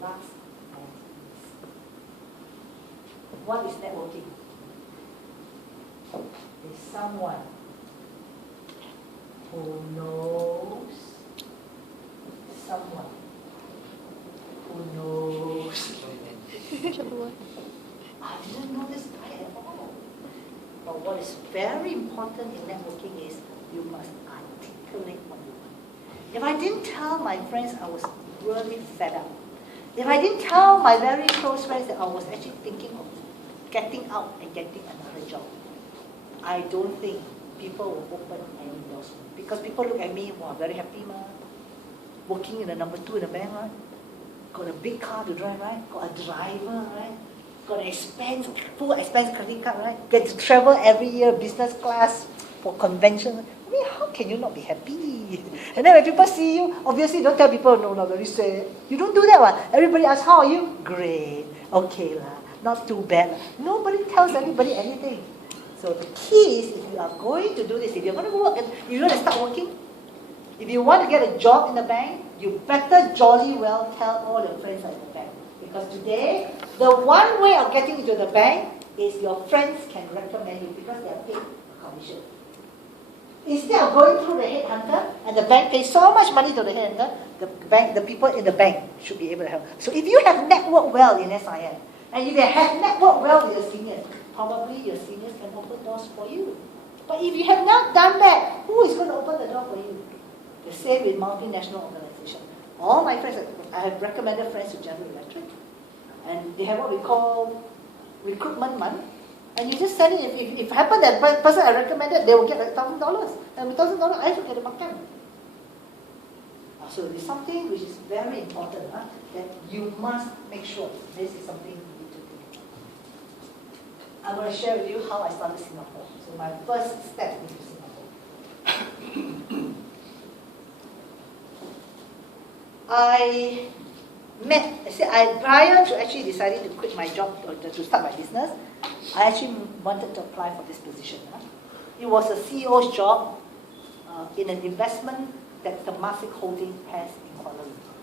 last at ease. What is networking? It's someone who knows someone who knows. I didn't know this guy at all. But what is very important in networking is you must articulate what you want. If I didn't tell my friends I was really fed up, if I didn't tell my very close friends that I was actually thinking of getting out and getting another job, I don't think people will open any doors. Because people look at me, wow, very happy, working in the number 2 in the bank, right? Got a big car to drive, right? Got a driver, right? Got an full expense credit card, right? Get to travel every year, business class for convention. I mean, how can you not be happy? And then when people see you, obviously don't tell people, no, very sad. You don't do that one. Everybody asks, how are you? Great. Okay lah. Not too bad. Nobody tells anybody anything. So the key is, if you are going to do this, if you're going to work, and you're going to start working, if you want to get a job in the bank, you better jolly well tell all your friends at the bank. Because today, the one way of getting into the bank is your friends can recommend you because they are paid commission. Instead of going through the headhunter, and the bank pays so much money to the headhunter, the people in the bank should be able to help. So if you have networked well in SIM, and if you have networked well with your seniors, probably your seniors can open doors for you. But if you have not done that, who is going to open the door for you? The same with multinational organizations. All my friends, I have recommended friends to General Electric, and they have what we call recruitment month. And you just send it, if it happens that the person I recommended, they will get $1,000. And $1,000, I should get a makan. So it's something which is very important, that you must make sure this is something you need to do. I'm going to share with you how I started Singapore. So my first step into Singapore. Prior to actually deciding to quit my job or to start my business, I actually wanted to apply for this position. It was a CEO's job in an investment that Temasek Holding has in Kuala Lumpur.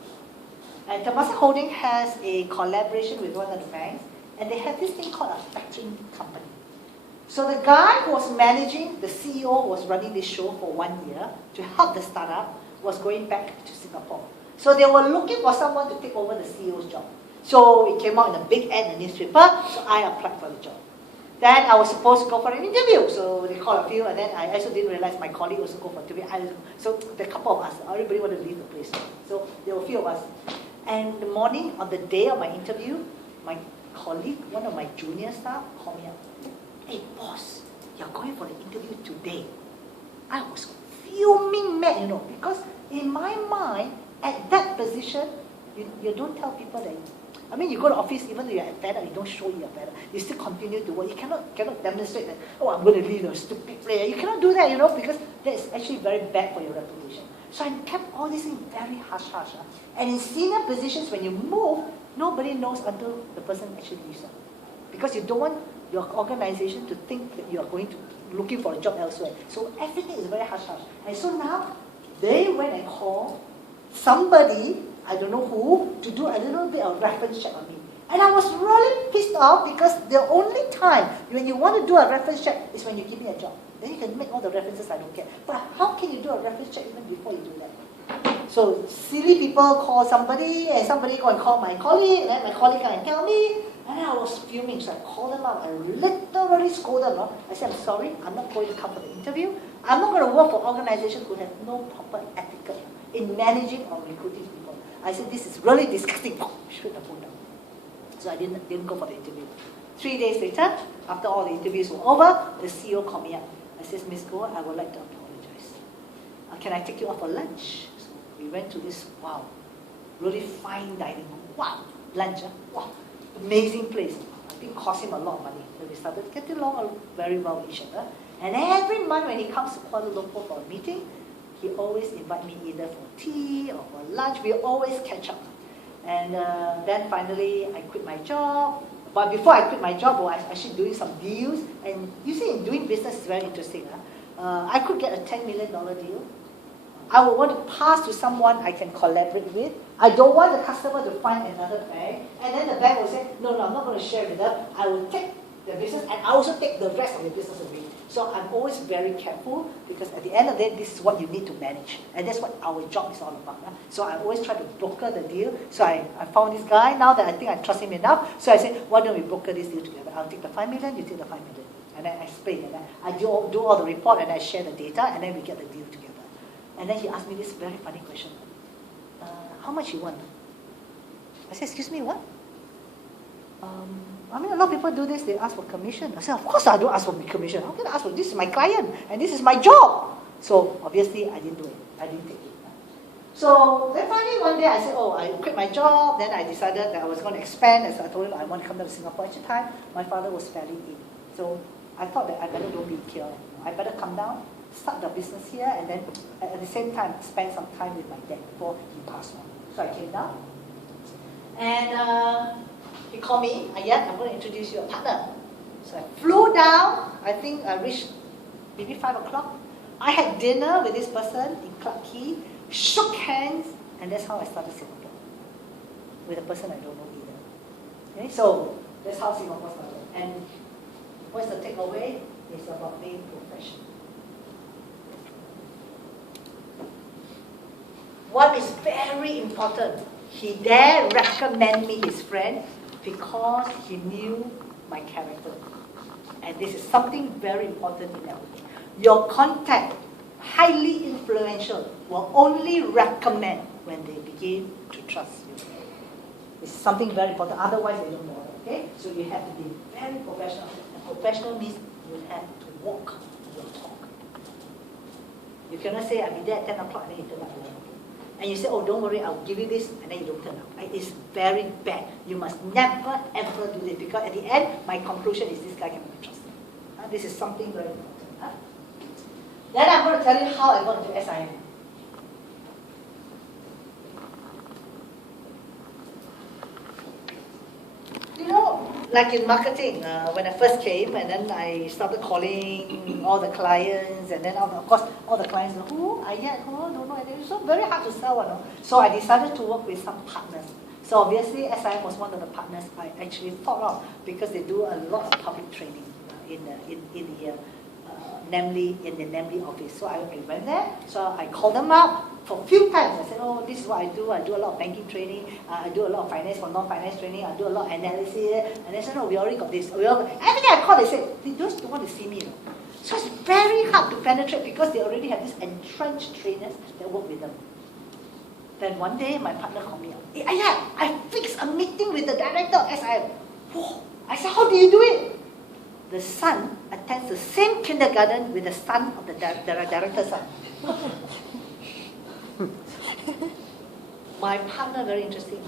And Temasek Holding has a collaboration with one of the banks, and they have this thing called a factoring company. So the guy who was managing, the CEO was running this show for 1 year to help the startup, was going back to Singapore. So they were looking for someone to take over the CEO's job. So it came out in a big ad in the newspaper, so I applied for the job. Then I was supposed to go for an interview, so they called a few, and then I also didn't realize my colleague also go for an interview. So the couple of us, everybody wanted to leave the place. So there were a few of us. And the morning, on the day of my interview, my colleague, one of my junior staff, called me up. Hey boss, you're going for the interview today. I was fuming mad, because in my mind, at that position, you don't tell people that. You go to office, even though you're better, you don't show you're better. You still continue to work. You cannot demonstrate that, I'm going to leave a stupid player. You cannot do that, because that is actually very bad for your reputation. So I kept all this thing very hush-hush. And in senior positions, when you move, nobody knows until the person actually leaves. Because you don't want your organization to think that you are going to looking for a job elsewhere. So everything is very hush-hush. And so now, they went and called somebody, I don't know who, to do a little bit of reference check on me. And I was really pissed off because the only time when you want to do a reference check is when you give me a job. Then you can make all the references I don't get. But how can you do a reference check even before you do that? So silly people call somebody, and somebody go and call my colleague, and then my colleague come and tell me, and then I was fuming. So I called them up, I literally scolded them. I said, I'm sorry, I'm not going to come for the interview. I'm not going to work for organizations who have no proper ethics in managing or recruiting people. I said, this is really disgusting. Shoot the phone down. So I didn't go for the interview. 3 days later, after all the interviews were over, the CEO called me up. I said, Ms. Goh, I would like to apologize. Can I take you out for lunch? So we went to this, really fine dining. Wow, lunch, wow, amazing place. I think cost him a lot of money. So we started getting along very well with each other. And every month when he comes to Kuala Lumpur for a meeting, he always invite me either for tea or for lunch. We always catch up. And then finally, I quit my job. But before I quit my job, I was actually doing some deals. And you see, doing business is very interesting. I could get a $10 million deal I would want to pass to someone I can collaborate with. I don't want the customer to find another bank, and then the bank will say, no, I'm not going to share with them. I will take the business, and I also take the rest of the business away. So I'm always very careful, because at the end of the day, this is what you need to manage. And that's what our job is all about. So I always try to broker the deal. So I found this guy, now that I think I trust him enough. So I said, why don't we broker this deal together? I'll take the 5 million, you take the 5 million. And then I explain, and then I do all the report, and I share the data, and then we get the deal together. And then he asked me this very funny question. How much you want? I said, excuse me, what? I mean, a lot of people do this, they ask for commission. I said, of course I don't ask for commission. How can I ask for this? Is my client, and this is my job. So obviously I didn't do it. I didn't take it. So then finally one day I said, oh, I quit my job. Then I decided that I was going to expand. As I told him, I want to come down to Singapore. At the time, my father was fairly ill. So I thought that I better don't be here. I better come down, start the business here, and then at the same time spend some time with my dad before he passed on. So I came down, and he called me, Ayat, I'm going to introduce you a partner. So I flew down. I think I reached maybe 5 o'clock. I had dinner with this person in Clarke Quay, shook hands, and that's how I started Singapore, with a person I don't know either. Okay? So that's how Singapore started. And what's the takeaway? It's about being professional. What is very important, he dare recommend me his friend because he knew my character. And this is something very important in networking. Your contact, highly influential, will only recommend when they begin to trust you. It's something very important, otherwise they don't bother. Okay? So you have to be very professional. And professional means you have to walk your talk. You cannot say, I'll be there at 10 o'clock and then you turn up 11 o'clock. And you say, oh, don't worry, I'll give you this, and then you don't turn up. It's very bad. You must never, ever do this, because at the end, my conclusion is this guy cannot be trusted. This is something very important. Then I'm going to tell you how I got into SIM. You know, like in marketing, when I first came, and then I started calling all the clients, and then of course all the clients know, who? Ayat, who? Don't know. And it was so very hard to sell. You know? So I decided to work with some partners. So obviously SIM was one of the partners I actually thought of, because they do a lot of public training namely in the Namely office. So I went there. So I called them up for a few times. I said, oh, this is what I do. I do a lot of banking training. I do a lot of finance for non-finance training. I do a lot of analysis. And they said, no, we already got this. Everything I called, they said, they just don't want to see me. So it's very hard to penetrate, because they already have these entrenched trainers that work with them. Then one day, my partner called me up. Hey, Ayat, I fixed a meeting with the director of SIM. Whoa. I said, how do you do it? The son attends the same kindergarten with the son of the director's son. My partner, very interesting.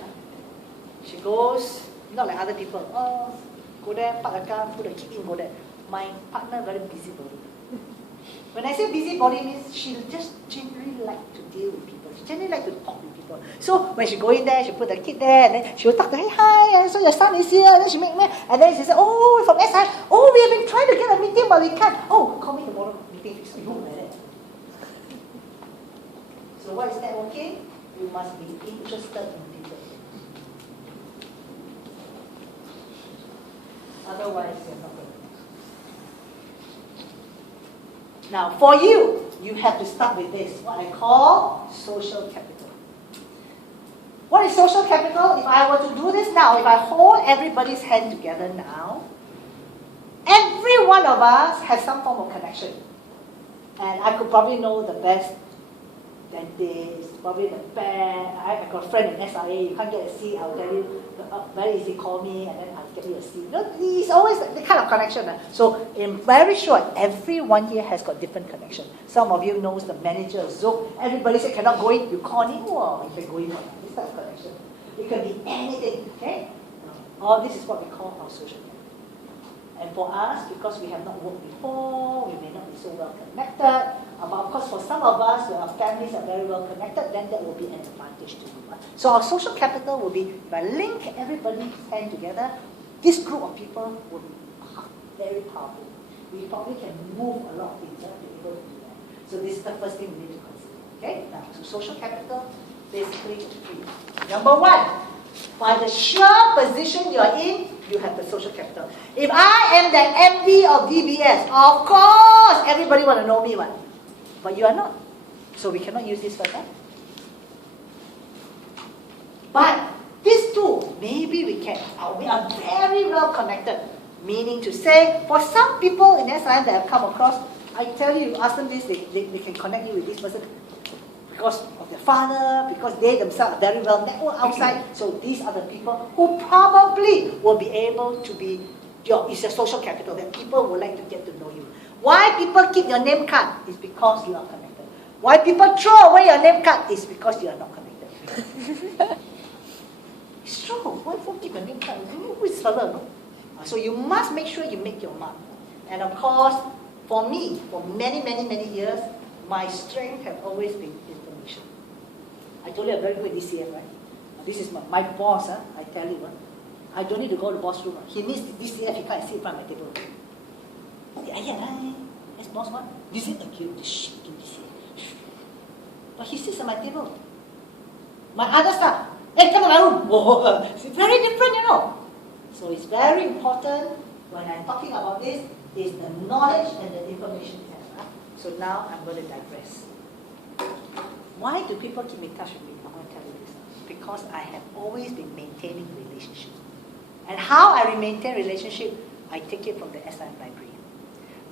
She goes, not like other people, oh, go there, park a car, put a kid in, go there. My partner, very busybody. When I say busybody, means she just generally like to deal with people. She generally like to talk with people. So when she go in there, she put the kid there, and then she will talk to her, hey, hi, so your son is here, and then she make me, and then she said, oh, from SI, oh, we have been trying to get a meeting, but we can't. Oh, call me tomorrow, meeting fixed. You like that. So what is networking? You must be interested in people. Otherwise, you're not going to. Now, for you, you have to start with this, what I call social capital. What is social capital? If I were to do this now, if I hold everybody's hand together now, every one of us has some form of connection. And I could probably know the best dentist, probably the best. I got a friend in SIA, you can't get a seat, I'll tell you, very easy, call me, and then I'll get you a seat. You know, it's always the kind of connection. So I'm very sure everyone here has got different connection. Some of you knows the manager of Zook. Everybody said cannot go in, you call him, oh, you can go in. This type of connection. It can be anything, okay? All this is what we call our social network. And for us, because we have not worked before, we may not be so well connected. But of course, for some of us, where our families are very well connected, then that will be an advantage to you. So our social capital will be, if I link everybody's hand together, this group of people will be very powerful. We probably can move a lot of things to be able to do that. So this is the first thing we need to consider. Okay, now, so social capital, basically three. Number one, by the sheer position you're in, you have the social capital. If I am the MD of DBS, of course, everybody want to know me, one. But you are not. So we cannot use this for that. But these two, maybe we can. We are very well connected. Meaning to say, for some people in SIM that have come across, I tell you, ask them this, they can connect you with this person because of their father, because they themselves are very well networked outside. So these are the people who probably will be able to be, it's a social capital that people would like to get to know you. Why people keep your name card is because you are connected. Why people throw away your name card is because you are not connected. It's true. Why people keep your name card? Who is further, no? So you must make sure you make your mark. And of course, for me, for many, many, many years, my strength has always been information. I told you I'm very good at DCF, right? This is my boss, I tell you. I don't need to go to the boss room. He needs the DCF, he can't sit in front of my table. Yes, boss, what? This is acute, this shit in DCF. But he sits at my table. My other staff, hey, come to my room. Whoa, it's very different, you know. So it's very important when I'm talking about this, is the knowledge and the information we have. So now I'm going to digress. Why do people keep in touch with me? I'm going to tell you this. Because I have always been maintaining relationships. And how I maintain relationship, I take it from the SIM library.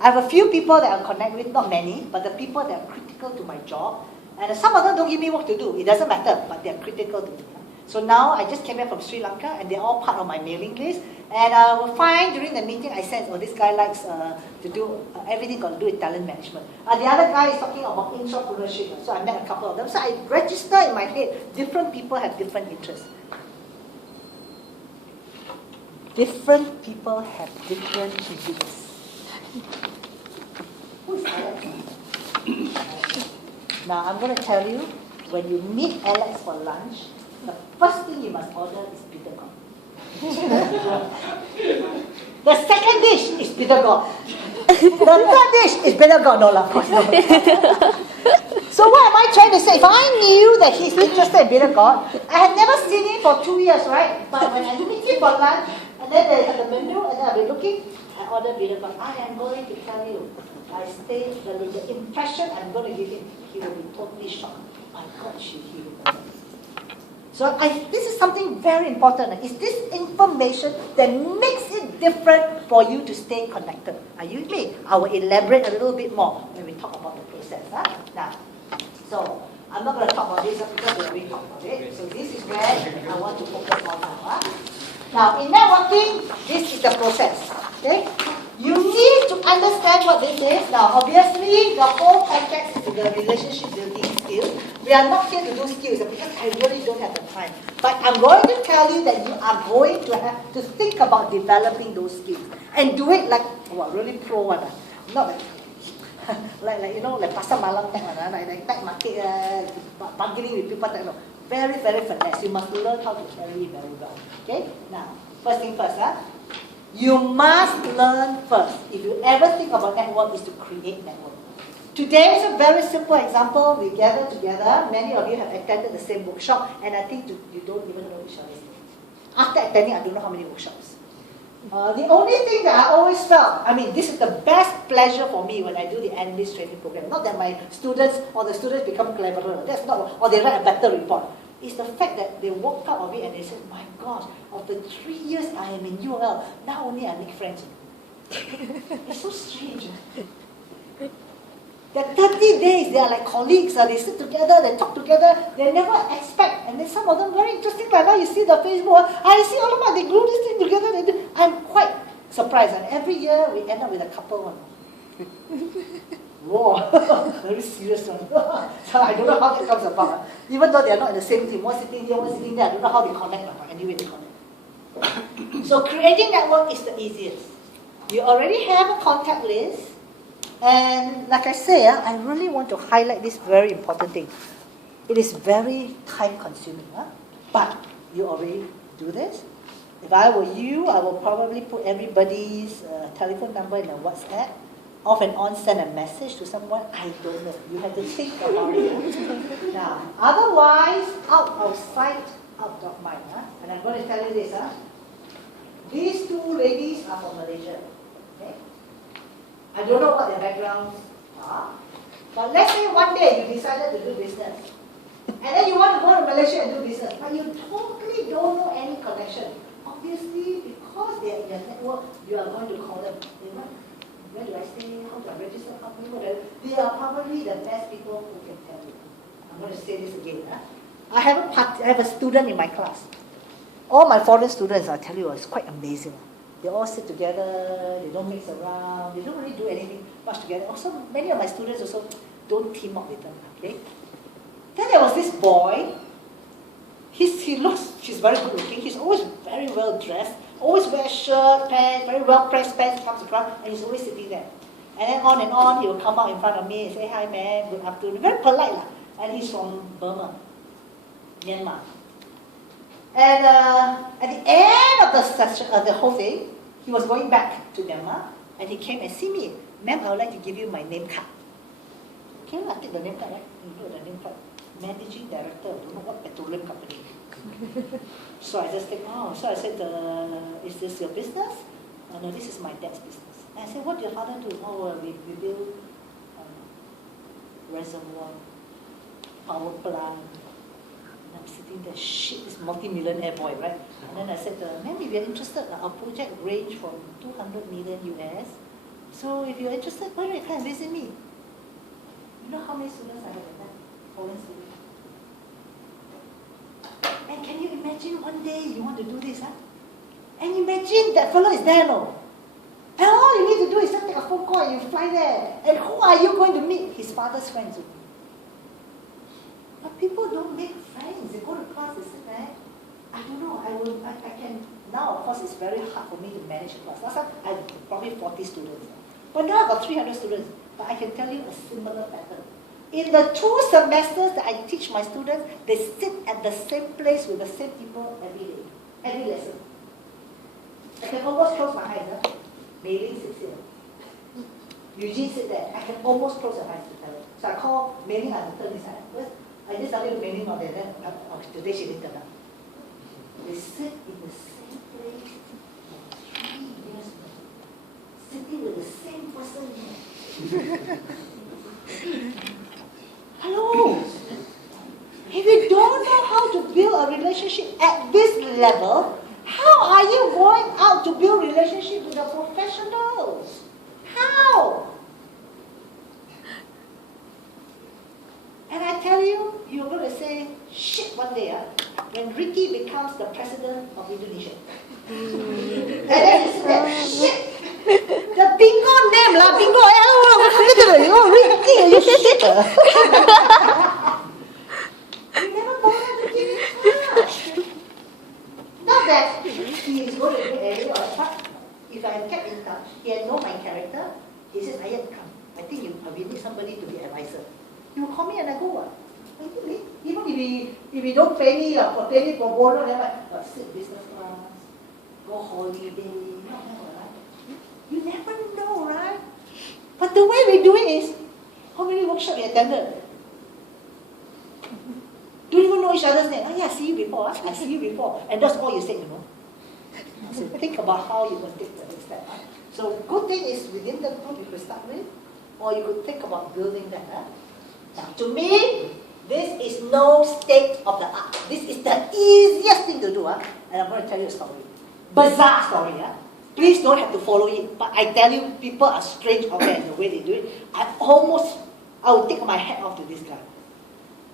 I have a few people that I connect with, not many, but the people that are critical to my job. And some of them don't give me work to do. It doesn't matter, but they're critical to me. So now I just came back from Sri Lanka and they're all part of my mailing list. And I will find during the meeting I sense, this guy likes to do everything got to do with talent management. The other guy is talking about entrepreneurship. So I met a couple of them. So I register in my head, different people have different interests. Different people have different interests. Who's Alex? Now I'm going to tell you, when you meet Alex for lunch, the first thing you must order is bitter gourd. The second dish is bitter gourd. The third dish is bitter gourd. No, of course not. So what am I trying to say? If I knew that he's interested in bitter gourd, I had never seen him for 2 years, right? But when I meet him for lunch, and then they have the menu, and then I'll be looking, I order bitter gourd. I am going to tell you, the impression I'm going to give him, he will be totally shocked. My God, he will. So this is something very important. It's this information that makes it different for you to stay connected. Are you with me? I will elaborate a little bit more when we talk about the process. Now, so I'm not going to talk about this because we already talked about it. So this is where I want to focus on now. Now, in networking, this is the process. Okay? You need to understand what this is. Now, obviously, the whole context is the relationship building skills. We are not here to do skills because I really don't have the time. But I'm going to tell you that you are going to have to think about developing those skills and do it like really pro one. Not like pasar malam type one, like night market, bargaining with people type. No. Very, very finesse. You must learn how to carry it very well. Okay? Now, first thing first, you must learn first. If you ever think about network, is to create network. Today is a very simple example. We gather together. Many of you have attended the same workshop, and I think you don't even know which one is it. After attending, I don't know how many workshops. The only thing that I always felt, this is the best pleasure for me when I do the analyst training program. Not that my students or the students become cleverer. That's not, or they write a better report. It's the fact that they walk out of it and they say, my gosh, of the 3 years I am in UOL, now only I make friends. It's so strange. That 30 days, they are like colleagues, they sit together, they talk together, they never expect. And then some of them very interesting, like now you see the Facebook, I see all of them, they glue this thing together. I'm quite surprised. And every year we end up with a couple one. Whoa, very serious one. So I don't know how that comes about. Even though they are not in the same team, one sitting here, one sitting there, I don't know how they connect, but anyway they connect. So creating network is the easiest. You already have a contact list. And like I say, I really want to highlight this very important thing. It is very time consuming, but you already do this. If I were you, I will probably put everybody's telephone number in a WhatsApp. off and on send a message to someone? I don't know. You have to think about it. Now, otherwise, out of sight, out of mind. And I'm going to tell you this. These two ladies are from Malaysia. Okay? I don't know what their backgrounds are. But let's say one day you decided to do business. And then you want to go to Malaysia and do business. But you totally don't know any connection. Obviously, because they are in your network, you are going to call them. Where do I stay? How do I register a company? Whatever. They are probably the best people who can tell you. I'm going to say this again. I have a student in my class. All my foreign students, I tell you, it's quite amazing. They all sit together, they don't mix around, they don't really do anything much together. Also, many of my students also don't team up with them. Okay? Then there was this boy. She's very good looking. He's always very well dressed. Always wears shirt, pants, very well pressed pants, comes across, and he's always sitting there. And then on, he will come out in front of me and say, "Hi, man, good afternoon." Very polite, lah. And he's from Burma, Myanmar. And at the end of the session, the whole thing, he was going back to Myanmar, and he came and see me. "Ma'am, I would like to give you my name card." Okay, I take the name card, right? You look at the name card. Managing Director, I don't know what petroleum company. So I just think, so I said, "Is this your business?" "No, this is my dad's business." And I said, "What did your father do?" We build reservoir, power plant. And I'm sitting there, shit, this multi-millionaire boy, right? And then I said, "Ma'am, if you're interested, our project range from 200 million US. So if you're interested, why don't you come and visit me?" You know how many students I have at that? Foreign students. And can you imagine one day you want to do this, And imagine that fellow is there, no? And all you need to do is just take a phone call and you fly there. And who are you going to meet? His father's friends. But people don't make friends. They go to class, they sit there. I don't know, I can, now of course it's very hard for me to manage a class. Last time I had probably 40 students. But now I've got 300 students. But I can tell you a similar pattern. In the 2 semesters that I teach my students, they sit at the same place with the same people every day, every lesson. I can almost close my eyes. Mei Ling sits here. Eugene sit there. I can almost close my eyes to tell it. So I call Mei Ling, I have to turn this side. I just tell you Mei Ling not there. Then today she didn't turn up. They sit in the same place for 3 years now. Sitting with the same person here. Hello! If you don't know how to build a relationship at this level, how are you going out to build relationship with the professionals? How? And I tell you, you're going to say, shit one day, when Ricky becomes the president of Indonesia. And then you say, shit! The bingo name lah, bingo. Ricky, you shit. You never bother to give him touch. Not that he is going to do anything, but if I have kept in touch, he had known my character. He says, "Ayat, come. I think we need somebody to be advisor." He will call me and I go, what? Even if he don't pay me for bono, then I sit business class, go holiday. You never know, right? But the way we do it is, how many workshops we attended? Don't even know each other's name. I see you before. I see you before. And that's all you say, So think about how you will take the next step. So good thing is within the group you could start with, or you could think about building that. Now, to me, this is no state of the art. This is the easiest thing to do. And I'm going to tell you a story. Bizarre story. Please don't have to follow it. But I tell you, people are strange out there in the way they do it. I would take my hat off to this guy.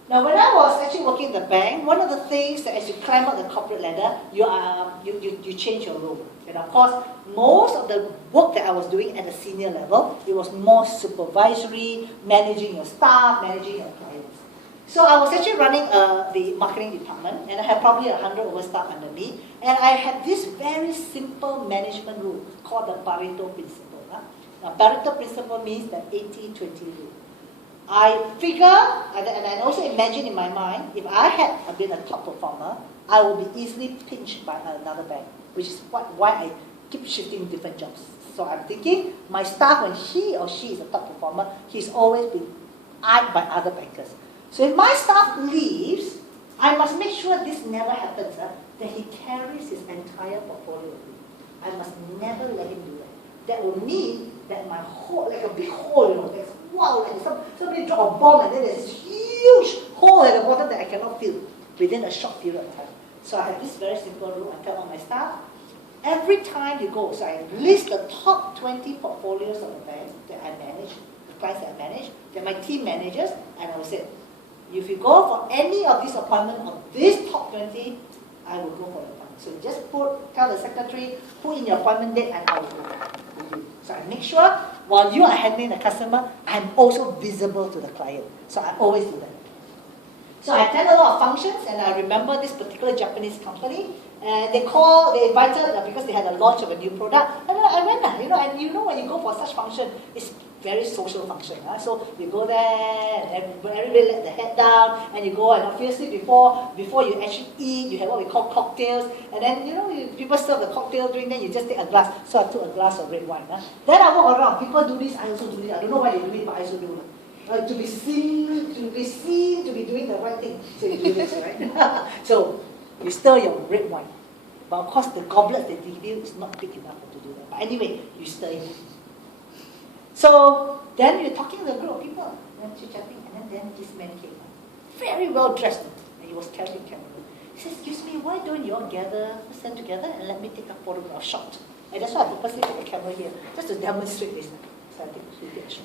Now, when I was actually working in the bank, one of the things that as you climb up the corporate ladder, you change your role. And of course, most of the work that I was doing at the senior level, it was more supervisory, managing your staff, managing your clients. So I was actually running the marketing department, and I had probably 100 over staff under me. And I had this very simple management rule called the Pareto principle. Now, Pareto principle means the 80-20 rule. I figure, and I also imagine in my mind, if I had been a top performer, I would be easily pinched by another bank, which is why I keep shifting different jobs. So I'm thinking, my staff, when he or she is a top performer, he's always been eyed by other bankers. So if my staff leaves, I must make sure this never happens, that he carries his entire portfolio with him. I must never let him do that. That will mean that my hole, like a big hole, there's, wow, like somebody drop a bomb and then there's this huge hole at the bottom that I cannot fill within a short period of time. So I have this very simple rule. I tell all my staff, every time you go, so I list the top 20 portfolios of the bank that I manage, the clients that I manage, that my team manages, and I will say, if you go for any of these appointments of this top 20, I will go for the appointment. So just tell the secretary, put in your appointment date, and I will go with you. So I make sure, while you are handling the customer, I'm also visible to the client. So I always do that. So I attend a lot of functions, and I remember this particular Japanese company, and they invited because they had a launch of a new product, and I went there, and when you go for such function, it's very social function. So you go there, and everybody let the head down, and you go, and obviously before you actually eat, you have what we call cocktails, and then people serve the cocktail drink, then you just take a glass. So I took a glass of red wine. Then I walk around, people do this, I also do this. I don't know why they do it, but I also do it. To be seen, to be doing the right thing. So you do this, right? So you stir your red wine. But of course the goblet they give you is not big enough to do that. But anyway, you stir it. So then you're talking to a group of people, chit-chatting, and then this man came up, very well dressed, and he was carrying a camera. He says, excuse me, why don't you all stand together and let me take a photograph shot? And that's why I purposely put the camera here, just to demonstrate this. So I take a shot.